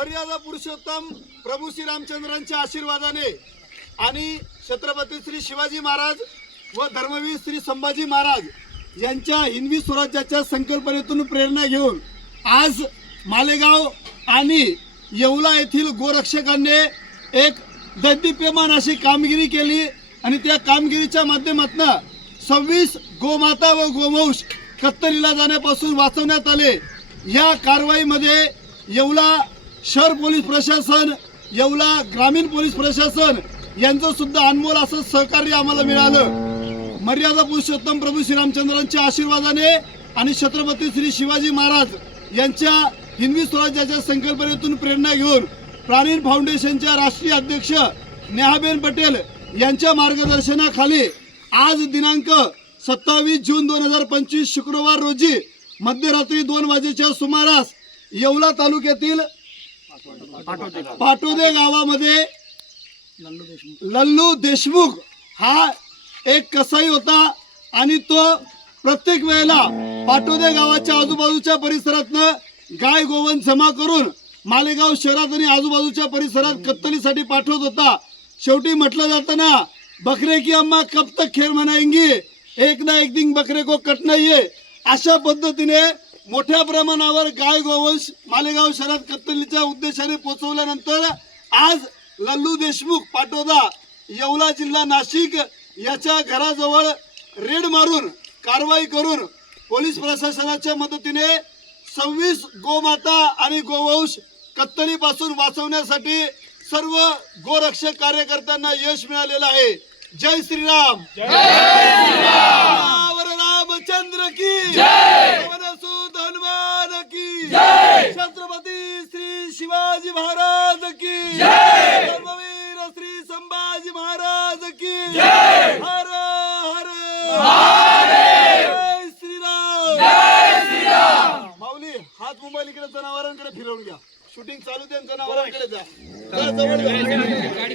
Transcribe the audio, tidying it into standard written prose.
मर्यादा पुरुषोत्तम प्रभू श्री रामचंद्रांच्या आशीर्वादाने आणि छत्रपती श्री शिवाजी महाराज व धर्मवीर श्री संभाजी महाराज यांच्या हिंदवी स्वराज्याच्या संकल्पनेतून प्रेरणा घेऊन आज मालेगाव आणि येवला येथील गोरक्षकांनी एक दैदिप्यमान अशी कामगिरी केली आणि त्या कामगिरीच्या माध्यमातून 26 गोमाता व गोवंश कत्तलीला जाण्यापासून वाचवण्यात आले। या कारवाईमध्ये येवला शहर पोलीस प्रशासन, येवला ग्रामीण पोलीस प्रशासन यांचं सुद्धा अनमोल असं सहकार्य आम्हाला मिळालं। मर्यादा पुरुषोत्तम प्रभू श्री रामचंद्रांच्या आशीर्वादाने आणि छत्रपती श्री शिवाजी महाराज यांच्या हिंदवी स्वराज्याच्या संकल्पनेतून प्रेरणा घेऊन प्राणीन फाउंडेशनच्या राष्ट्रीय अध्यक्ष नेहाबेन पटेल यांच्या मार्गदर्शनाखाली आज दिनांक 27 जून 2025 शुक्रवार रोजी मध्यरात्री 2 वाजेच्या सुमारास येवला तालुक्यातील पाटोदे गावामध्ये लल्लू देशमुख हा एक कसाई होता आणि तो प्रत्येक वेळेला पाटोदे गावाच्या आजूबाजूच्या परिसरातनं गाय गोवन जमा करून मालेगाव शहरात आणि आजूबाजूच्या परिसरात कत्तलीसाठी पाठवत होता। शेवटी म्हटलं जातं ना, बकरे की अम्मा कब तक खेळ मनाएंगी, एक ना एक दिन बकरे को कटना है। अशा पद्धतीने मोठ्या प्रमाणावर गाय गोवंश मालेगाव शहरात कत्तलीच्या उद्देशाने पोहोचवल्यानंतर आज लल्लू देशमुख पाटोदा येवला जिल्हा नाशिक याच्या घराजवळ रेड मारून कारवाई करून पोलीस प्रशासनाच्या मदतीने 26 गोमाता आणि गोवंश कत्तलीपासून वाचवण्यासाठी सर्व गोरक्षक कार्यकर्त्यांना यश मिळालेलं आहे। जय श्रीराम, जय श्रीराम, रामचंद्र की जय, पवनसुत हनुमान की जय, छत्रपती श्री शिवाजी महाराज की जय, धर्मवीर श्री संभाजी महाराज की जय, हर हर महादेव, जय श्रीराम, जय श्रीराम। माऊली हात मोबाईल इकडे जनावरांकडे फिरवून घ्या, शूटिंग चालू दे, जनावरांकडे जा, गाडी